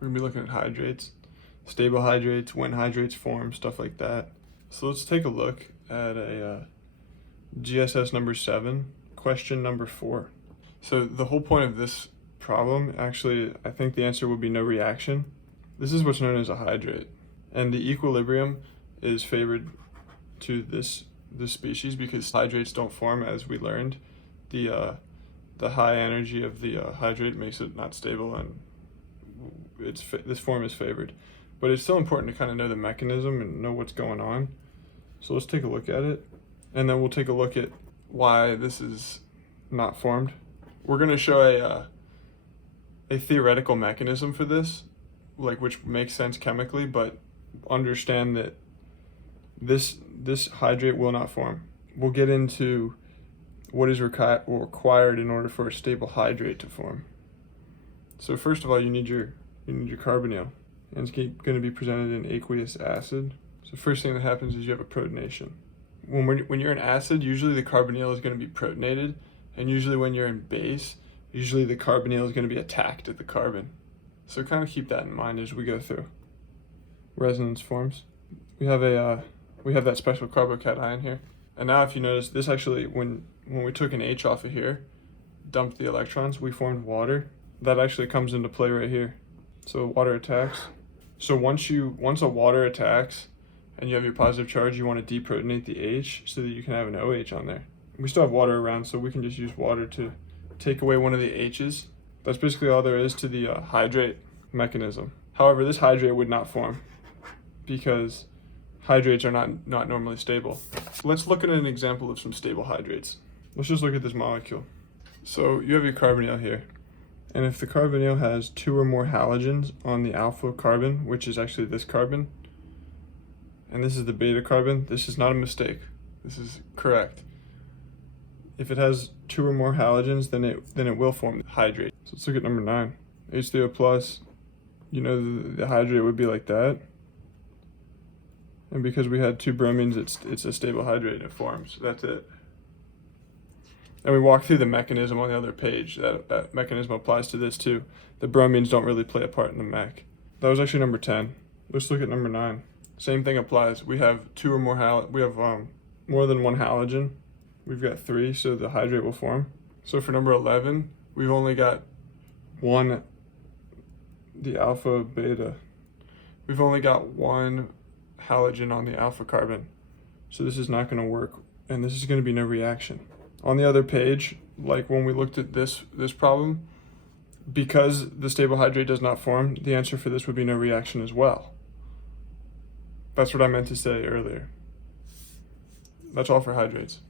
We're gonna be looking at hydrates, stable hydrates, when hydrates form, stuff like that. So let's take a look at a GSS number 7, question number 4. So the whole point of this problem, actually, I think the answer would be no reaction. This is what's known as a hydrate, and the equilibrium is favored to this species because hydrates don't form, as we learned. The high energy of the hydrate makes it not stable, and this form is favored. But it's still important to kind of know the mechanism and know what's going on. So let's take a look at it, and then we'll take a look at why this is not formed. We're going to show a theoretical mechanism for this, which makes sense chemically, but understand that this hydrate will not form. We'll get into what is required in order for a stable hydrate to form. So first of all, you need your carbonyl, and it's going to be presented in aqueous acid. So first thing that happens is you have a protonation. When you're in acid, usually the carbonyl is going to be protonated, and usually when you're in base, usually the carbonyl is going to be attacked at the carbon. So kind of keep that in mind as we go through. Resonance forms. We have that special carbocation here. And now if you notice, this actually, when we took an H off of here, dumped the electrons, we formed water. That actually comes into play right here. So water attacks. So once a water attacks and you have your positive charge, you want to deprotonate the H so that you can have an OH on there. We still have water around, so we can just use water to take away one of the H's. That's basically all there is to the hydrate mechanism. However, this hydrate would not form because hydrates are not normally stable. So let's look at an example of some stable hydrates. Let's just look at this molecule. So you have your carbonyl here, and if the carbonyl has 2 or more halogens on the alpha carbon, which is actually this carbon, and this is the beta carbon, this is not a mistake. This is correct. If it has 2 or more halogens, then it will form the hydrate. So let's look at number 9. H3O plus, you know the hydrate would be like that. And because we had 2 bromines, it's a stable hydrate, it forms. That's it. And we walk through the mechanism on the other page. That mechanism applies to this too. The bromines don't really play a part in the mech. That was actually number 10. Let's look at number 9. Same thing applies. We have 2 or more more than 1 halogen. We've got 3, so the hydrate will form. So for number 11, we've only got the alpha beta. We've only got 1 halogen on the alpha carbon. So this is not going to work, and this is going to be no reaction. On the other page, like when we looked at this problem, because the stable hydrate does not form, the answer for this would be no reaction as well. That's what I meant to say earlier. That's all for hydrates.